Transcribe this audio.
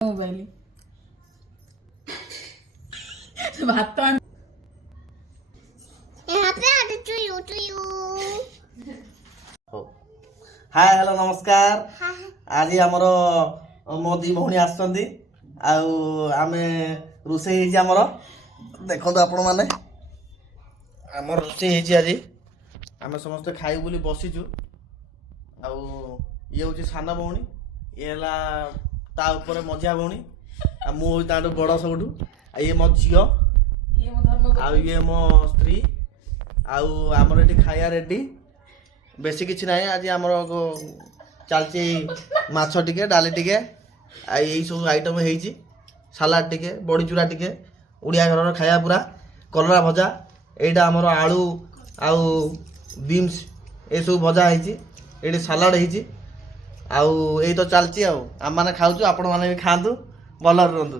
Mobile ଭାତ hi hello नमस्कार। आज आमर मो दी भौणी आसुचंदी आमे रोषे आमर देखो आपण मैंने आमर रोषे आज आम समस्त खाई बोली बसीचु ये हूँ सान भौणी ये ता ऊपर मझिया भौणी मुझे बड़ सबुठू ये मो झील ये मो स्त्री आमर ये खाया रेडी बेसी किसी ना आज आमर चलती माछ टिके डाली टिके यही सब आइटम होती सालाड टिके बड़ी चूरा टिके उड़िया घर खाया पूरा कलरा भजा यहाँ आमर आलू आउ बीन्स ये सब भजा होती सालाड होती तो चलती आम मैंने खाऊँ आपण मैंने भी खातु भल रुहतु।